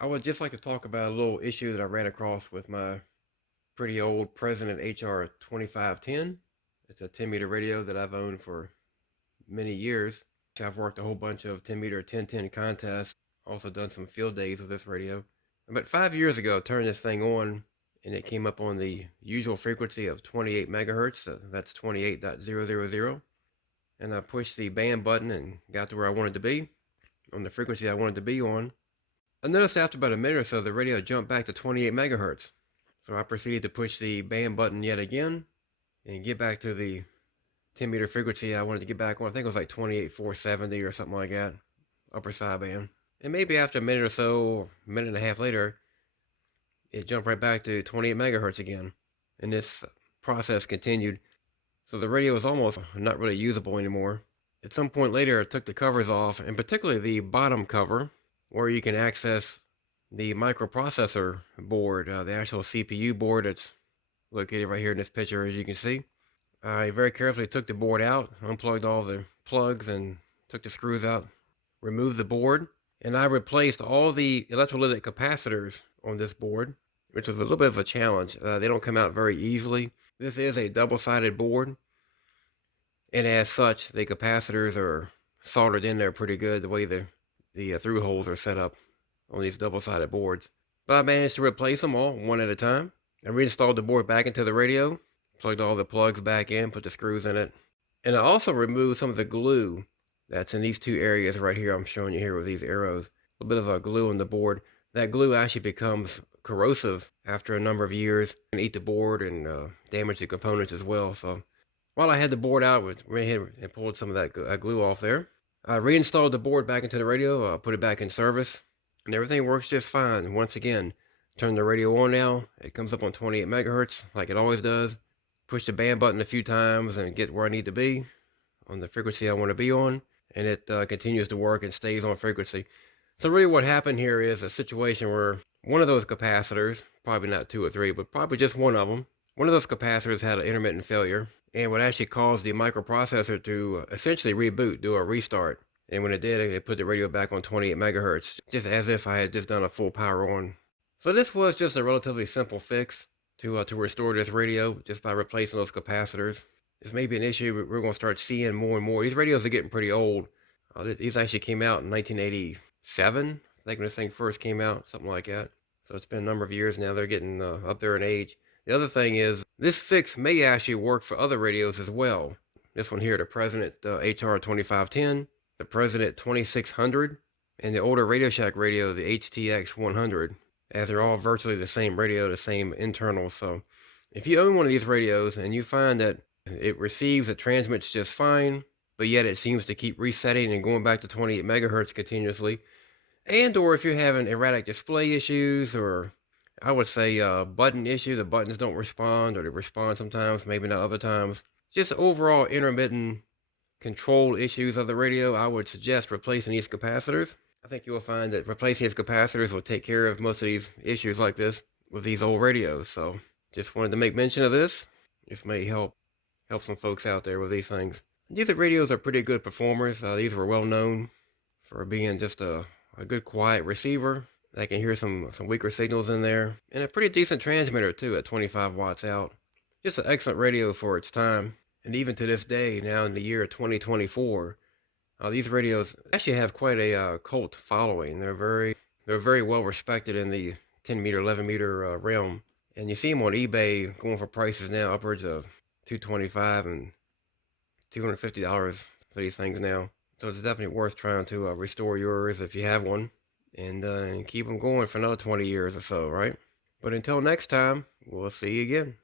I would just like to talk about a little issue that I ran across with my pretty old President HR-2510. It's a 10 meter radio that I've owned for many years. I've worked a whole bunch of 10 meter 1010 contests, also done some field days with this radio. About 5 years ago, I turned this thing on and it came up on the usual frequency of 28 megahertz. So that's 28.000. And I pushed the band button and got to where I wanted to be on the frequency I wanted to be on. I noticed after about a minute or so, the radio jumped back to 28 megahertz. So I proceeded to push the band button yet again and get back to the 10 meter frequency I wanted to get back on. I think it was like 28,470 or something like that, upper sideband. And maybe after a minute or so, a minute and a half later, it jumped right back to 28 megahertz again. And this process continued. So the radio was almost not really usable anymore. At some point later, I took the covers off, and particularly the bottom cover, where you can access the microprocessor board, the actual CPU board that's located right here in this picture, as you can see. I very carefully took the board out, unplugged all the plugs and took the screws out, removed the board, and I replaced all the electrolytic capacitors on this board, which was a little bit of a challenge. They don't come out very easily. This is a double-sided board, and as such, the capacitors are soldered in there pretty good the way the through holes are set up on these double-sided boards. But I managed to replace them all one at a time. I reinstalled the board back into the radio, plugged all the plugs back in, put the screws in it, and I also removed some of the glue that's in these two areas right here. I'm showing you here with these arrows. A little bit of a glue on the board. That glue actually becomes corrosive after a number of years and eat the board and damage the components as well. So while I had the board out, went ahead and pulled some of that glue off there. I reinstalled the board back into the radio, put it back in service, and everything works just fine. Once again, turn the radio on now. It comes up on 28 megahertz like it always does. Push the band button a few times and get where I need to be on the frequency I want to be on, and it continues to work and stays on frequency. So really what happened here is a situation where one of those capacitors, probably not two or three, but probably just one of them, one of those capacitors had an intermittent failure and would actually cause the microprocessor to essentially reboot, do a restart. And when it did, it put the radio back on 28 megahertz, just as if I had just done a full power on. So this was just a relatively simple fix to restore this radio just by replacing those capacitors. This may be an issue we're going to start seeing more and more. These radios are getting pretty old. These actually came out in 1987, I think, when this thing first came out, something like that. So it's been a number of years now. They're getting up there in age. The other thing is, this fix may actually work for other radios as well. This one here, the President HR-2510, the President 2600, and the older Radio Shack radio, the HTX-100, as they're all virtually the same radio, the same internals. So if you own one of these radios and you find that it receives, it transmits just fine, but yet it seems to keep resetting and going back to 28 megahertz continuously, and or if you're having erratic display issues, or I would say button issue, the buttons don't respond, or they respond sometimes, maybe not other times, just overall intermittent control issues of the radio, I would suggest replacing these capacitors. I think you'll find that replacing these capacitors will take care of most of these issues like this with these old radios. So just wanted to make mention of this. This may help some folks out there with these things. These radios are pretty good performers. These were well known for being just a good quiet receiver. I can hear some weaker signals in there, and a pretty decent transmitter too at 25 watts out. Just an excellent radio for its time. And even to this day, now in the year 2024, these radios actually have quite a cult following. They're very well respected in the 10 meter, 11 meter realm. And you see them on eBay going for prices now upwards of $225 and $250 for these things now. So it's definitely worth trying to restore yours if you have one, and keep them going for another 20 years or so, right? But until next time, we'll see you again.